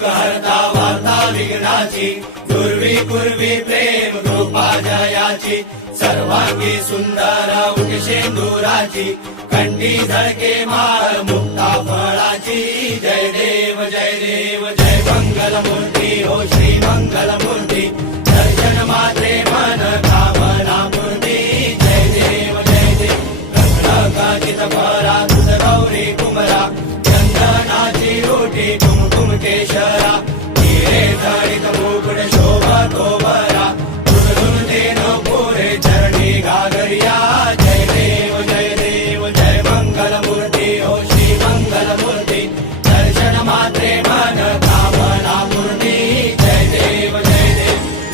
दुःख हरता वार्ता विघ्नाची दुर्वी पूर्वी प्रेम कृपा जयाची सर्वांगी सुंदर उठ शेंदुराची कंठी झळके माळ मुक्ता फळाची जय देव जय मंगल मूर्ती हो श्री मंगल मूर्ती दर्शन मात्रे मन कामना मूर्ती जय देव रत्नकाचित फरा तुझ गौरी कुमरा चंदनाची रोटी कुमकुम केशरा हिरे जडित मुकुट शोभतो बरा तुझून देन पुरे चरणी घागरिया जय देव जय मंगल मूर्ती हो श्री मंगल मूर्ती दर्शन मात्रे मन कामना मूर्ती जय देव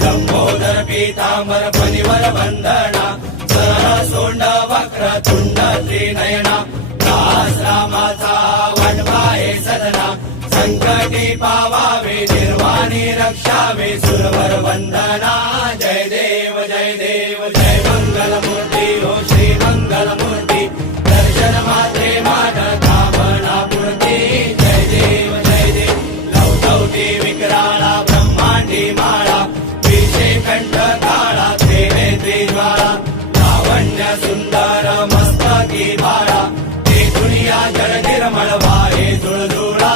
लंबोदर पीतांबर फणीवर बंधना सर सोंड वक्र तुंड त्रिनयना दास रामाचा वनवा हे सदना संकटी पावावे निर्वाणी रक्षावे सुरवर वंदना जय देव जय मंगल मूर्ती हो श्री मंगल मूर्ती दर्शन मात्रे मान कामना पूर्ती जय देव लवलवती विकराळा ब्रह्मांडी माळा विषे कंठ काळा तेने त्रिज्वाळा लावण्य सुंदर मस्तकी बाळा ते दुनिया जल निर्मळ वाहे जुळजुळा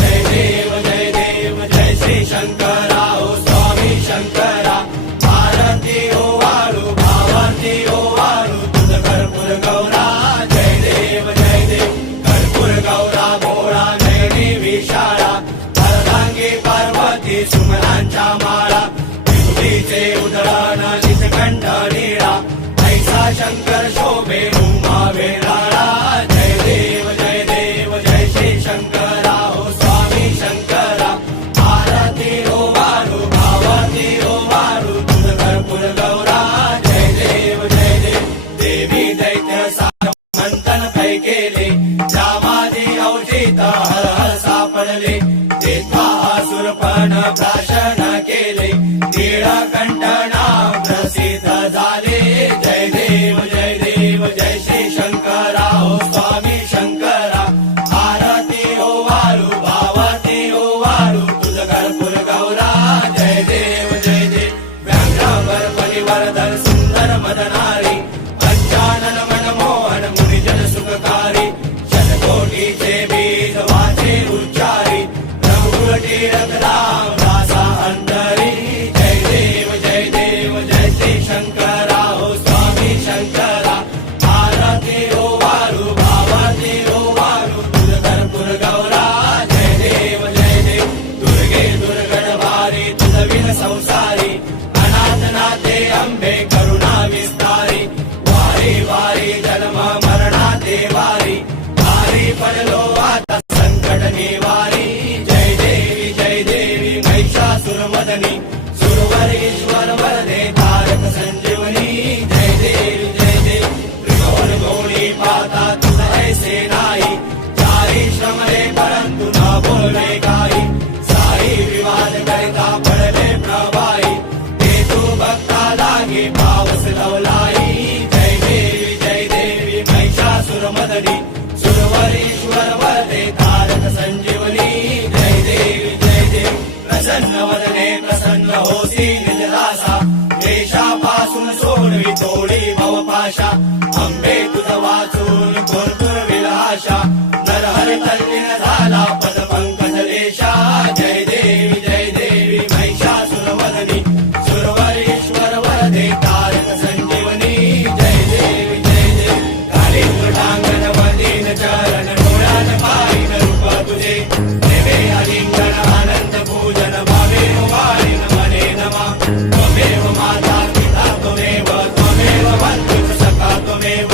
जय देव जय श्री शंकरा हो स्वामी शंकरा आरती ओ वाळू भावाती ओ वाळू तुझ कर्पूर गौरा जय देव कर्पूर गौरा भोळा नयनी विशाळा अर्धांगी पार्वती सुमनांच्या माळा विभूतीचे उधळण निजकंठ नीळा ऐसा शंकर शोभे उमा वेळाळा जय देव जय श्री शंकरा हो स्वामी शंकरा आरती ओ वाळू भावाती ओ वाळू तुझ कर्पूर गौरा जय देव देवी दैत्य सार मंथन पै केले रामादी अवचित हर हर सापडले तेथा सुरपण प्राशन केले नीळकंठ नाम प्रसिद्ध झाले जय देव जय श्री शंकरा हो स्वामी शंकरा आरती ओ वाळू भावाती ओ वाळू तुझ कर्पूर गौरा जय देव व्याघ्रावर परिवर्धन सुंदर मदनारी पंचानन मनमोहन मुनिजन सुखकारी शतकोटीचे बीज वाचे उच्चारी रघुवटी रघुराम रासा अंतरी जय देव जय श्री शंकरा हो स्वामी शंकरा आरती ओ वाळू भावाती ओ वाळू तुझ कर्पूर गौरा जय देव दुर्गे दुर्गण भारी तुझ विन संसारी अनाथ नाथे अंबे करुणा विस्तारी वारी वारी जन्म मरणाते वारी भारी पडलो आता संकट निवारी जय देवी महिषासुरमर्दिनी सुरवर ईश्वर वरदे तारक संजीवनी जय देव त्रिकोण गौरी पाता तुझ ऐसे नाही चारी श्रमले परंतु न बोलणे काही साई विवाद करिता पडले प्रवाही ते तू भक्ता लागे पावस लवलाई जय देवी महिषासुरमर्दिनी सुरवर ईश्वर वरदे तारक संजीवनी जय देव प्रसन्न वदने प्रसन्न होसी निजदासा देशापासून सोडवी तोडी भवपाशा अंबे तुझ वाचून कोरतुर विलाशा नरहर तल्लीन झाला पद पंकज देशा जय देवी महिषासुरमर्दिनी सुरवर ईश्वर वरदे तारक संजीवनी जय देव कालिंगटांगण वदीन चरण डोळ्यान पाहिन रूप तुझे देवे अलिंगन आनंद पूजन भावे वाळीन मने नमा त्वमेव माता पिता त्वमेव बंधुः सखा त्वमेव